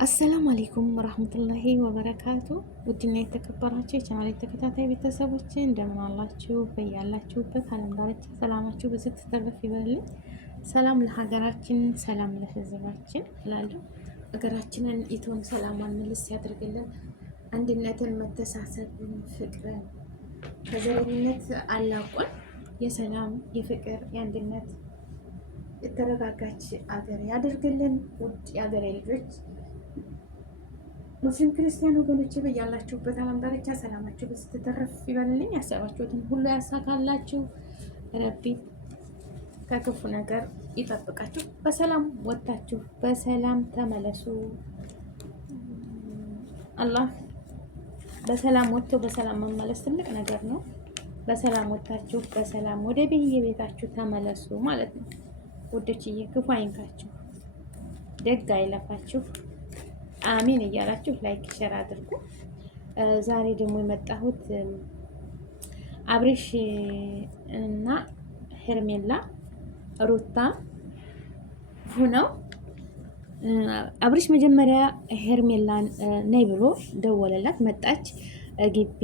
አሰላሙ አለይኩም ወራህመቱላሂ ወበረካቱ። ውድና የተከበራችሁ የቻናሌ ተከታታይ ቤተሰቦች እንደምን አላችሁ? በያላችሁበት ዓለም ዳርቻ ሰላማችሁ ብዙ ተተረፍ ይበልልኝ። ሰላም ለሀገራችን፣ ሰላም ለሕዝባችን እላለሁ። ሀገራችንን ኢትዮን ሰላሟን መልስ ያድርግልን። አንድነትን፣ መተሳሰብን፣ ፍቅርን ከዘረኝነት አላቆን የሰላም የፍቅር የአንድነት የተረጋጋች አገር ያድርግልን። ውድ የአገሬ ልጆች ሙስሊም ክርስቲያን ወገኖች በያላችሁበት ዓለም ዳርቻ ሰላማችሁ ብዙ ተተረፍ ይበልልኝ። ያሰባችሁትን ሁሉ ያሳካላችሁ። ረቢ ከክፉ ነገር ይጠብቃችሁ። በሰላም ወጥታችሁ በሰላም ተመለሱ። አላህ በሰላም ወጥቶ በሰላም መመለስ ትልቅ ነገር ነው። በሰላም ወጥታችሁ በሰላም ወደ ቤታችሁ ተመለሱ ማለት ነው። ውዶችዬ ክፉ አይንካችሁ፣ ደግ አይለፋችሁ። አሚን እያላችሁ ላይክ ሸር አድርጉ። ዛሬ ደግሞ የመጣሁት አብሬሽ እና ሄርሜላ ሩታ ሁነው አብሬሽ መጀመሪያ ሄርሜላን ነይ ብሎ ደወለላት፣ መጣች። ግቢ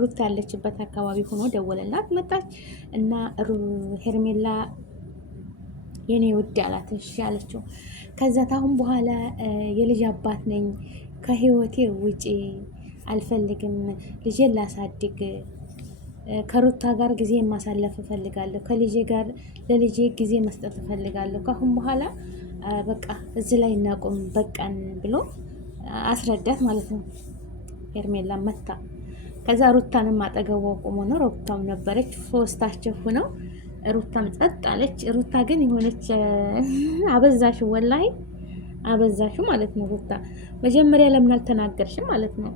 ሩታ ያለችበት አካባቢ ሆኖ ደወለላት፣ መጣች እና ሄርሜላ የኔ ውድ አላት። እሺ አለችው። ከዛ ታሁን በኋላ የልጅ አባት ነኝ፣ ከህይወቴ ውጪ አልፈልግም፣ ልጄን ላሳድግ፣ ከሩታ ጋር ጊዜ ማሳለፍ እፈልጋለሁ፣ ከልጄ ጋር ለልጄ ጊዜ መስጠት እፈልጋለሁ። ካሁን በኋላ በቃ እዚህ ላይ እናቆም በቃን ብሎ አስረዳት ማለት ነው። ሄርሜላ መታ። ከዛ ሩታንም አጠገቧ ቆሞ ነው። ሩታም ነበረች። ሶስታቸው ሆነው ሩታም ጸጥ አለች። ሩታ ግን የሆነች አበዛሽ፣ ወላሂ አበዛሽ ማለት ነው። ሩታ መጀመሪያ ለምን አልተናገርሽም ማለት ነው።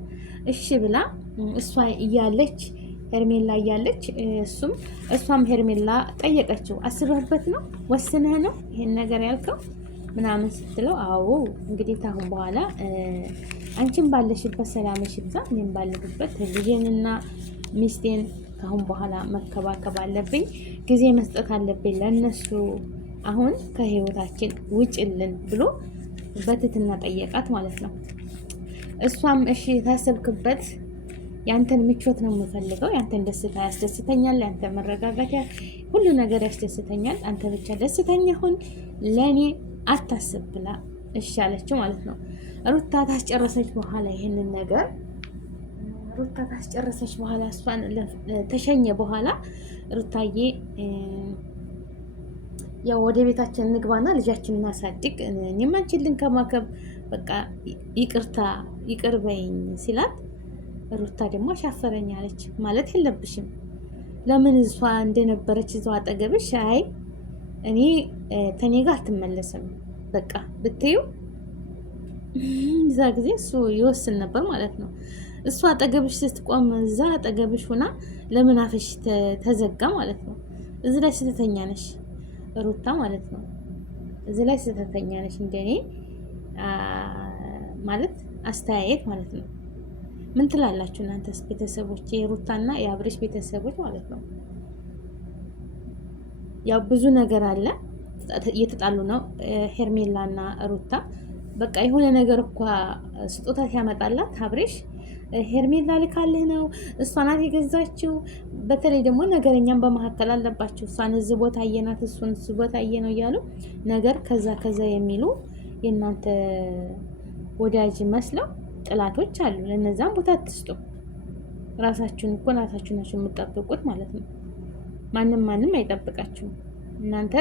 እሺ ብላ እሷ እያለች ሄርሜላ እያለች እሷም ሄርሜላ ጠየቀችው። አስበህበት ነው ወስነህ ነው ይሄን ነገር ያልከው ምናምን ስትለው፣ አዎ እንግዲህ ታሁን በኋላ አንቺም ባለሽበት ሰላምሽ ይብዛ፣ እኔም ባለሁበት ልጄንና ሚስቴን ካሁን በኋላ መከባከብ አለብኝ፣ ጊዜ መስጠት አለብኝ ለነሱ። አሁን ከህይወታችን ውጭልን ብሎ በትትና ጠየቃት ማለት ነው። እሷም እሺ ታሰብክበት፣ ያንተን ምቾት ነው የምፈልገው፣ ያንተን ደስታ ያስደስተኛል፣ ያንተ መረጋጋት ሁሉ ነገር ያስደስተኛል፣ አንተ ብቻ ደስተኛ ሁን፣ ለእኔ አታስብ ብላ እሺ አለችው ማለት ነው። ሩታ ታስጨረሰች በኋላ ይሄንን ነገር ሩታ ካስጨረሰች በኋላ እሷን ተሸኘ በኋላ ሩታዬ ያው ወደ ቤታችን እንግባና ልጃችንን እናሳድግ፣ እኔም አንቺን ልንከባከብ፣ በቃ ይቅርታ ይቅር በይኝ ሲላት፣ ሩታ ደግሞ አሻፈረኝ አለች። ማለት የለብሽም ለምን እሷ እንደነበረች እዛው አጠገብሽ፣ አይ እኔ ተኔ ጋር አትመለስም በቃ ብትዩ፣ እዛ ጊዜ እሱ ይወስን ነበር ማለት ነው። እሷ አጠገብሽ ስትቆም እዛ አጠገብሽ ሆና ለምን አፍሽ ተዘጋ ማለት ነው። እዚህ ላይ ስህተተኛ ነሽ ሩታ ማለት ነው። እዚህ ላይ ስህተተኛ ነሽ እንደኔ ማለት አስተያየት ማለት ነው። ምን ትላላችሁ እናንተስ ቤተሰቦች፣ የሩታና የአብሬሽ ቤተሰቦች ማለት ነው? ያው ብዙ ነገር አለ፣ እየተጣሉ ነው ሄርሜላና ሩታ። በቃ የሆነ ነገር እኳ ስጦታ ያመጣላት አብሬሽ ሄርሜላ ልካልህ ነው፣ እሷ ናት የገዛችው። በተለይ ደግሞ ነገረኛም በመካከል አለባቸው። እሷን እዚህ ቦታ አየናት፣ እሱን እዚህ ቦታ አየ ነው እያሉ ነገር ከዛ የሚሉ የእናንተ ወዳጅ መስለው ጥላቶች አሉ። ለነዛም ቦታ አትስጡ። ራሳችሁን እኮ ራሳችሁ ናችሁ የምትጠብቁት ማለት ነው። ማንም አይጠብቃችሁም። እናንተ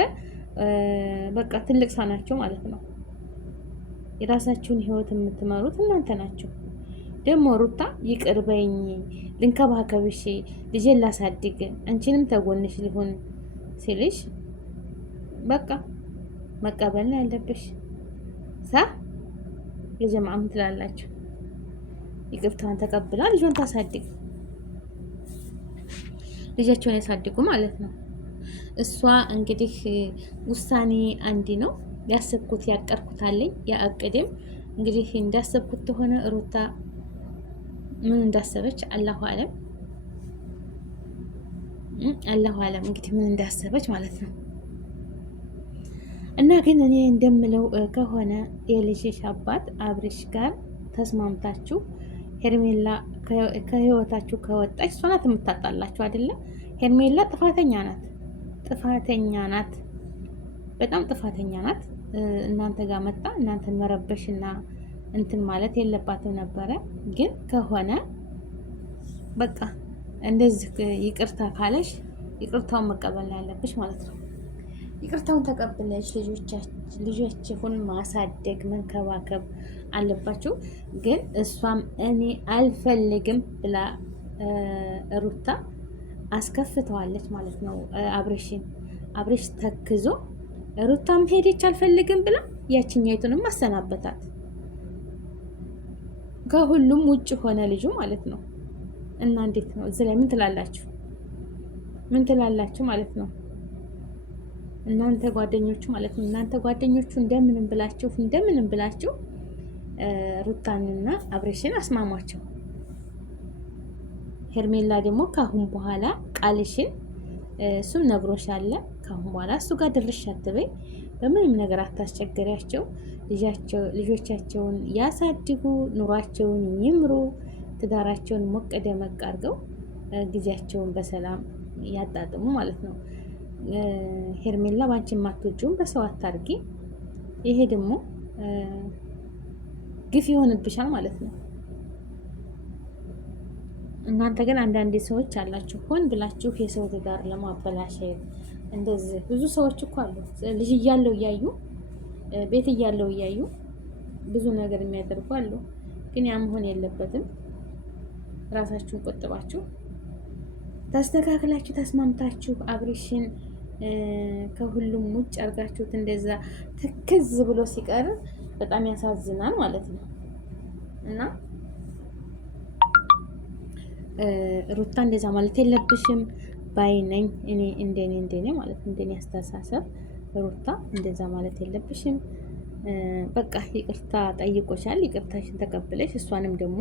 በቃ ትልቅ ሰው ናቸው ማለት ነው። የራሳችሁን ህይወት የምትመሩት እናንተ ናችሁ። ደግሞ ሩታ ይቅር በይኝ፣ ልንከባከብሽ፣ ልጄን ላሳድግ፣ አንቺንም ተጎንሽ ሊሆን ሲልሽ በቃ መቀበል ነው ያለብሽ። የጀማዓ ምን ትላላችሁ? ይቅርታን ተቀብላ ልጇን ታሳድግ፣ ልጃቸውን ያሳድጉ ማለት ነው። እሷ እንግዲህ ውሳኔ አንድ ነው። ያሰብኩት ያቀርኩት አለኝ ያአቅድም እንግዲህ እንዳሰብኩት ተሆነ ሩታ ምን እንዳሰበች አላሁ አለም እንግዲህ ምን እንዳሰበች ማለት ነው። እና ግን እኔ እንደምለው ከሆነ የልጅሽ አባት አብርሽ ጋር ተስማምታችሁ ሄርሜላ ከህይወታችሁ ከወጣች እሷ ናት የምታጣላችሁ አይደለም። ሄርሜላ ጥፋተኛ ናት፣ ጥፋተኛ ናት፣ በጣም ጥፋተኛ ናት። እናንተ ጋር መጣ እናንተን መረበሽና እንትን ማለት የለባትም ነበረ። ግን ከሆነ በቃ እንደዚህ ይቅርታ ካለሽ ይቅርታውን መቀበል ያለብሽ ማለት ነው። ይቅርታውን ተቀብለሽ ልጆችሁን ማሳደግ መንከባከብ አለባችሁ። ግን እሷም እኔ አልፈልግም ብላ ሩታ አስከፍተዋለች ማለት ነው አብሬሽን። አብሬሽ ተክዞ ሩታም ሄደች አልፈልግም ብላ ያችኛይቱንም ማሰናበታት። ከሁሉም ውጭ ሆነ ልጁ ማለት ነው። እና እንዴት ነው እዚህ ላይ ምን ትላላችሁ? ምን ትላላችሁ ማለት ነው? እናንተ ጓደኞቹ ማለት ነው። እናንተ ጓደኞቹ እንደምንም ብላችሁ ሩታንና አብሬሽን አስማሟቸው። ሄርሜላ ደግሞ ካሁን በኋላ ቃልሽን እሱም ነግሮሻል። ካሁን በኋላ እሱ ጋር ድርሽ አትበይ። በምንም ነገር አታስቸገሪያቸው። ልጆቻቸውን ያሳድጉ፣ ኑሯቸውን ይምሩ፣ ትዳራቸውን ሞቅ ደመቅ አድርገው ጊዜያቸውን በሰላም ያጣጥሙ ማለት ነው። ሄርሜላ ባንቺ የማትወጂውን በሰው አታርጊ። ይሄ ደግሞ ግፍ ይሆንብሻል ማለት ነው። እናንተ ግን አንዳንዴ ሰዎች አላችሁ ሆን ብላችሁ የሰው ትዳር ለማበላሸት እንደዚህ ብዙ ሰዎች እኮ አሉ። ልጅ እያለው እያዩ ቤት እያለው እያዩ ብዙ ነገር የሚያደርጉ አሉ። ግን ያ መሆን የለበትም። ራሳችሁን ቆጥባችሁ ተስተካክላችሁ ተስማምታችሁ አብሬሽን ከሁሉም ውጭ አድርጋችሁት እንደዛ ትክዝ ብሎ ሲቀር በጣም ያሳዝናል ማለት ነው። እና ሩታ እንደዛ ማለት የለብሽም ባይነኝ እኔ እንደኔ ማለት እንደኔ አስተሳሰብ ሩታ እንደዛ ማለት የለብሽም። በቃ ይቅርታ ጠይቆሻል። ይቅርታሽን ተቀብለሽ እሷንም ደግሞ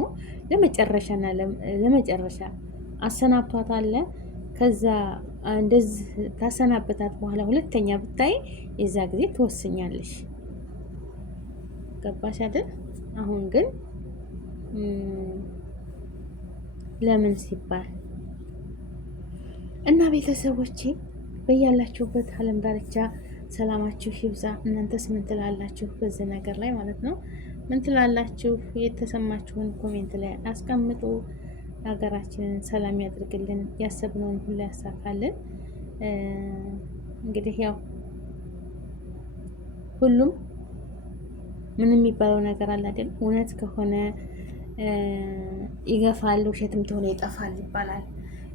ለመጨረሻ አሰናብቷታል። ከዛ እንደዚህ ታሰናበታት በኋላ ሁለተኛ ብታይ የዛ ጊዜ ትወስኛለሽ። ገባሽ አይደል? አሁን ግን ለምን ሲባል እና ቤተሰቦቼ በያላችሁበት ዓለም ዳርቻ ሰላማችሁ ይብዛ። እናንተስ ምን ትላላችሁ በዚህ ነገር ላይ ማለት ነው? ምን ትላላችሁ? የተሰማችሁን ኮሜንት ላይ አስቀምጡ። ሀገራችንን ሰላም ያድርግልን፣ ያሰብነውን ሁሉ ያሳካልን። እንግዲህ ያው ሁሉም ምን የሚባለው ነገር አለ አይደል? እውነት ከሆነ ይገፋል፣ ውሸትም ተሆነ ይጠፋል ይባላል።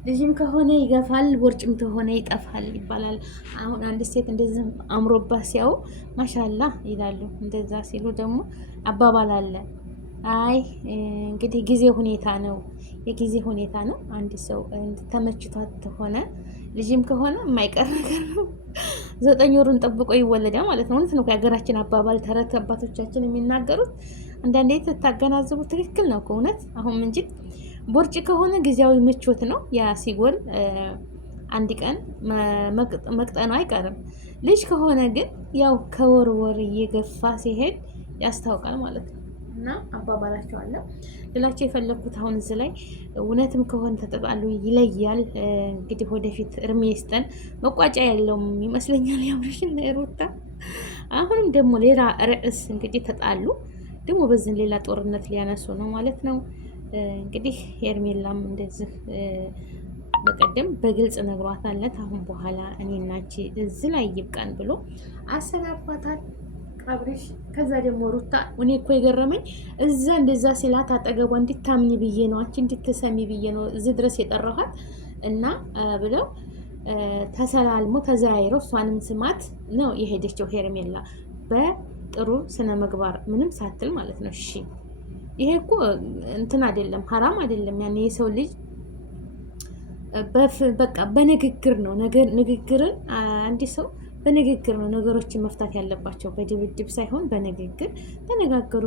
ልጅም ከሆነ ይገፋል፣ ቦርጭም ተሆነ ይጠፋል ይባላል። አሁን አንድ ሴት እንደዚህ አምሮባት ሲያው ማሻላ ይላሉ። እንደዛ ሲሉ ደግሞ አባባል አለ። አይ እንግዲህ ጊዜ ሁኔታ ነው፣ የጊዜ ሁኔታ ነው። አንድ ሰው ተመችቷት ሆነ ልጅም ከሆነ የማይቀር ነገር ነው። 9 ወሩን ጠብቆ ይወለዳል ማለት ነው። እውነት ነው። የሀገራችን አባባል ተረት አባቶቻችን የሚናገሩት አንዳንዴ ታገናዝቡ ትክክል ነው ከእውነት። አሁን እንጂ ቦርጭ ከሆነ ጊዜያዊ ምቾት ነው። ያ ሲጎል አንድ ቀን መቅጠኑ አይቀርም። ልጅ ከሆነ ግን ያው ከወር እየገፋ ሲሄድ ያስታውቃል ማለት ነው። እና አባባላቸው አለ ልላቸው የፈለግኩት አሁን እዚህ ላይ እውነትም ከሆነ ተጠጣሉ ይለያል። እንግዲህ ወደፊት እርሜ ይስጠን። መቋጫ ያለውም ይመስለኛል የአብርሽና የሩታ። አሁንም ደግሞ ሌላ ርዕስ እንግዲህ ተጣሉ ደግሞ በዚህን ሌላ ጦርነት ሊያነሱ ነው ማለት ነው። እንግዲህ ሄርሜላም እንደዚህ በቀደም በግልጽ ነግሯታል። አሁን በኋላ እኔና አንቺ እዚህ ላይ ይብቃን ብሎ አሰናባታል አብርሽ። ከዛ ደግሞ ሩታ እኔ እኮ የገረመኝ እዛ እንደዛ ሲላት አጠገቧ እንድታምኝ ብዬ ነው፣ አንቺ እንድትሰሚ ብዬ ነው እዚህ ድረስ የጠራኋት እና ብለው ተሰላልሞ ተዘያይሮ እሷንም ስማት ነው የሄደችው ሄርሜላ በጥሩ ስነ ምግባር ምንም ሳትል ማለት ነው። እሺ ይሄ እኮ እንትን አይደለም፣ ሀራም አይደለም። ያን የሰው ልጅ በቃ በንግግር ነው ንግግርን አንድ ሰው በንግግር ነው ነገሮችን መፍታት ያለባቸው፣ በድብድብ ሳይሆን በንግግር ተነጋገሩ።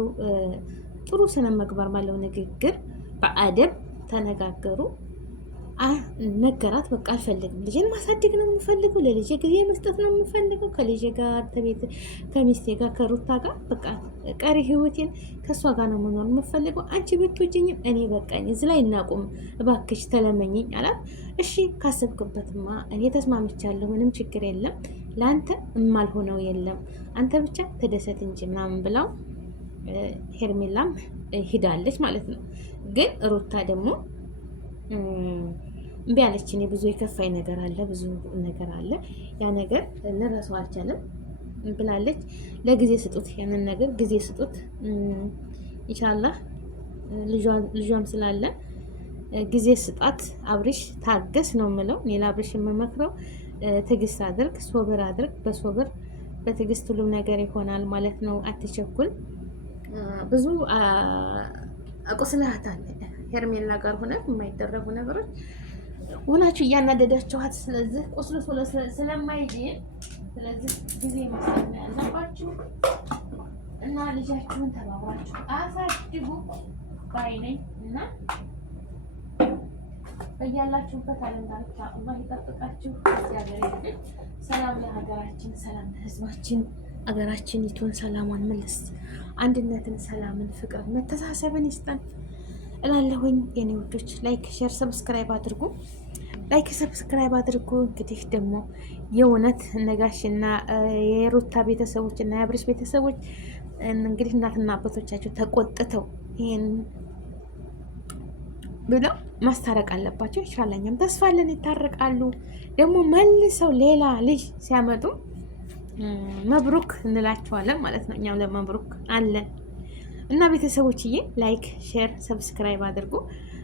ጥሩ ስነ ምግባር ባለው ንግግር በአደብ ተነጋገሩ። ነገራት። በቃ አልፈልግም፣ ልጄን ማሳደግ ነው የምፈልገው፣ ለልጄ ጊዜ መስጠት ነው የምፈልገው፣ ከልጄ ጋር ከሚስቴ ጋር ከሩታ ጋር በቃ ቀሪ ህይወቴን ከእሷ ጋር ነው መኖር የምፈልገው። አንቺ ብትወጂኝም እኔ በቃኝ፣ እዚህ ላይ እናቁም እባክሽ ተለመኝኝ አላት። እሺ ካሰብክበትማ እኔ ተስማምቻለሁ፣ ምንም ችግር የለም፣ ለአንተ የማልሆነው የለም፣ አንተ ብቻ ተደሰት እንጂ ምናምን ብላው ሄርሜላም ሂዳለች ማለት ነው። ግን ሩታ ደግሞ እምቢ አለች። እኔ ብዙ የከፋኝ ነገር አለ፣ ብዙ ነገር አለ፣ ያ ነገር ልረሳው አልቻለም ብላለች። ለጊዜ ስጡት፣ ያንን ነገር ጊዜ ስጡት። ኢንሻአላህ ልጇም ስላለ ጊዜ ስጣት። አብርሽ ታገስ ነው የምለው እኔ ለአብርሽ የምመክረው። ትዕግስት አድርግ፣ ሶብር አድርግ። በሶብር በትዕግስት ሁሉም ነገር ይሆናል ማለት ነው። አትቸኩል። ብዙ አቁስለሃታል ሄርሜላ ጋር ሆነ የማይደረጉ ነገሮች ሆናችሁ እያናደዳችኋት። ስለዚህ ቁስሉ ስለማይድን ስለዚህ ጊዜ መስጠት ነው ያለባችሁ እና ልጃችሁን ተባብራችሁ አሳድጉ ባይ ነኝ እና በያላችሁበት ዓለም ዳርቻ አላህ ይጠብቃችሁ። እግዚአብሔር ይመስገን። ሰላም ለሀገራችን፣ ሰላም ለሕዝባችን። አገራችን ይቱን ሰላሟን መልስ፣ አንድነትን፣ ሰላምን፣ ፍቅርን፣ መተሳሰብን ይስጠን እላለሁኝ። የኔ ውዶች ላይክ፣ ሼር፣ ሰብስክራይብ አድርጉ። ላይክ ሰብስክራይብ አድርጉ። እንግዲህ ደግሞ የእውነት ነጋሽና የሩታ ቤተሰቦች እና የአብርሽ ቤተሰቦች እንግዲህ እናትና አባቶቻቸው ተቆጥተው ይሄን ብለው ማስታረቅ አለባቸው። ይሻላኛም ተስፋ አለን ይታረቃሉ። ደግሞ መልሰው ሌላ ልጅ ሲያመጡ መብሩክ እንላቸዋለን ማለት ነው። እኛም ለመብሩክ አለን እና ቤተሰቦችዬ ላይክ፣ ሼር፣ ሰብስክራይብ አድርጉ።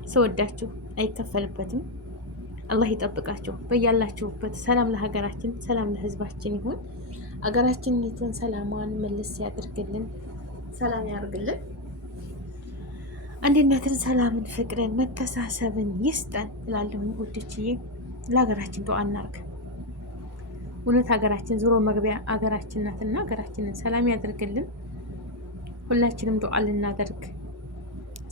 ስወዳችሁ አይከፈልበትም። አላህ ይጠብቃችሁ በያላችሁበት። ሰላም ለሀገራችን፣ ሰላም ለሕዝባችን ይሁን። አገራችን ይቱን ሰላሟን መልስ ያድርግልን፣ ሰላም ያርግልን። አንድነትን፣ ሰላምን፣ ፍቅርን፣ መተሳሰብን ይስጠን እላለሁ። ውዶችዬ ለሀገራችን ዱዓ እናርግ። እውነት ሀገራችን ዙሮ መግቢያ ሀገራችን ናትና ሀገራችንን ሰላም ያደርግልን። ሁላችንም ዱዓ ልናደርግ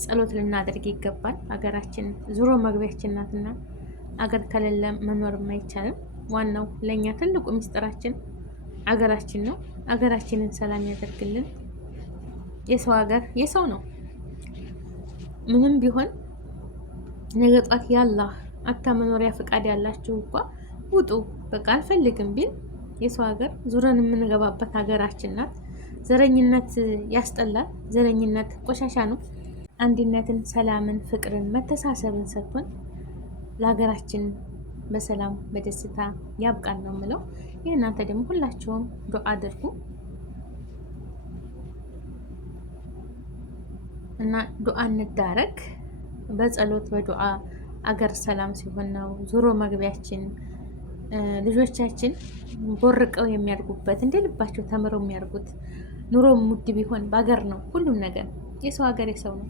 ጸሎት ልናደርግ ይገባል። ሀገራችን ዙሮ መግቢያችን ናትና አገር ከሌለ መኖርም አይቻልም። ዋናው ለእኛ ትልቁ ምስጢራችን አገራችን ነው። አገራችንን ሰላም ያደርግልን። የሰው ሀገር የሰው ነው። ምንም ቢሆን ነገ ጧት ያላህ አታ መኖሪያ ፈቃድ ያላችሁ እንኳ ውጡ በቃ አልፈልግም ቢል የሰው ሀገር ዙረን የምንገባበት ሀገራችን ናት። ዘረኝነት ያስጠላል። ዘረኝነት ቆሻሻ ነው። አንድነትን፣ ሰላምን፣ ፍቅርን፣ መተሳሰብን ሰጥቶን ለሀገራችን በሰላም በደስታ ያብቃን ነው የምለው። ይህ እናንተ ደግሞ ሁላችሁም ዱዓ አድርጉ እና ዱዓ እንዳረግ በጸሎት በዱዓ አገር ሰላም ሲሆን ነው ዙሮ መግቢያችን ልጆቻችን ቦርቀው የሚያድጉበት እንደ ልባቸው ተምረው የሚያድጉት። ኑሮ ሙድ ቢሆን በሀገር ነው ሁሉም ነገር። የሰው ሀገር የሰው ነው።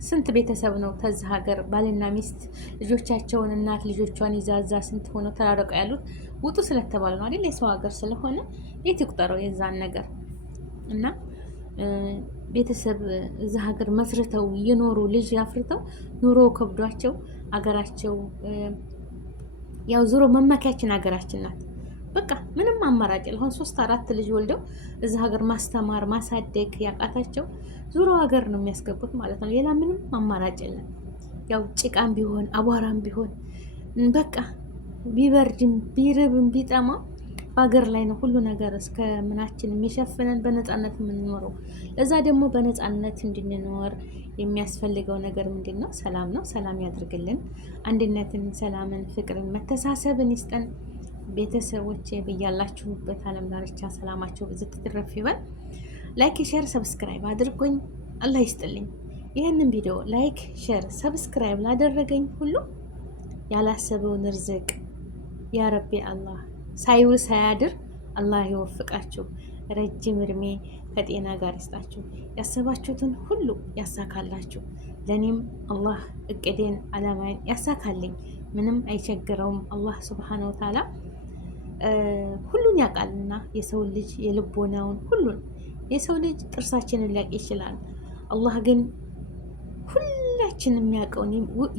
ስንት ቤተሰብ ነው ተዛ ሀገር ባልና ሚስት ልጆቻቸውን እናት ልጆቿን ይዛዛ ስንት ሆነው ተራርቀው ያሉት ውጡ ስለተባሉ ነው አይደል? የሰው ሀገር ስለሆነ የት ይቁጠረው የዛን ነገር እና ቤተሰብ እዛ ሀገር መስርተው እየኖሩ ልጅ አፍርተው ኑሮ ከብዷቸው አገራቸው ያው ዙሮ መመኪያችን ሀገራችን ናት። በቃ ምንም አማራጭ ለሆን 3-4 ልጅ ወልደው እዛ ሀገር ማስተማር ማሳደግ ያቃታቸው ዙሮ ሀገር ነው የሚያስገቡት ማለት ነው። ሌላ ምንም አማራጭ የለም። ያው ጭቃም ቢሆን አቧራም ቢሆን በቃ ቢበርድም ቢርብም ቢጠማ በሀገር ላይ ነው ሁሉ ነገር እስከ ምናችን የሚሸፍነን በነፃነት የምንኖረው። ለዛ ደግሞ በነፃነት እንድንኖር የሚያስፈልገው ነገር ምንድን ነው? ሰላም ነው። ሰላም ያድርግልን። አንድነትን፣ ሰላምን፣ ፍቅርን፣ መተሳሰብን ይስጠን። ቤተሰቦች ብያላችሁበት ዓለም ዳርቻ ሰላማቸው ብዝት ትረፍ ይበል። ላይክ፣ ሼር፣ ሰብስክራይብ አድርጎኝ አላህ ይስጥልኝ። ይህንን ቪዲዮ ላይክ፣ ሼር፣ ሰብስክራይብ ላደረገኝ ሁሉ ያላሰበውን ርዝቅ ያ ረቢ አላህ ሳይውል ሳያድር አላህ ይወፍቃችሁ። ረጅም እድሜ ከጤና ጋር ይስጣችሁ። ያሰባችሁትን ሁሉ ያሳካላችሁ። ለእኔም አላህ እቅዴን አላማዬን ያሳካልኝ። ምንም አይቸግረውም። አላህ ሱብሓነሁ ወተዓላ ሁሉን ያውቃልና የሰው ልጅ የልቦናውን ሁሉን። የሰው ልጅ ጥርሳችንን ሊያውቅ ይችላል። አላህ ግን ውስጣችን የሚያውቀውን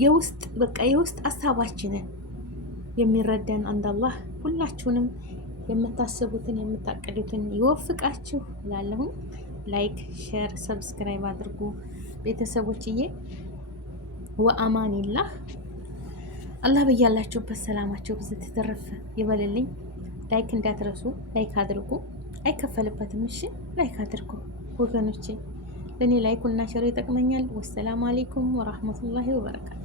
የውስጥ በቃ የውስጥ ሀሳባችንን የሚረዳን አንድ አላህ ሁላችሁንም የምታስቡትን የምታቅዱትን ይወፍቃችሁ እላለሁ። ላይክ፣ ሼር፣ ሰብስክራይብ አድርጉ ቤተሰቦችዬ። ወአማኒላህ። አላህ በያላችሁበት ሰላማችሁ ብዙ ተተረፈ ይበልልኝ። ላይክ እንዳትረሱ፣ ላይክ አድርጉ። አይከፈልበትም። እሺ ላይክ አድርጉ ወገኖቼ። ለእኔ ላይኩና ሸሩ ይጠቅመኛል። ወሰላሙ አሌይኩም ወራህመቱላሂ ወበረካቱ።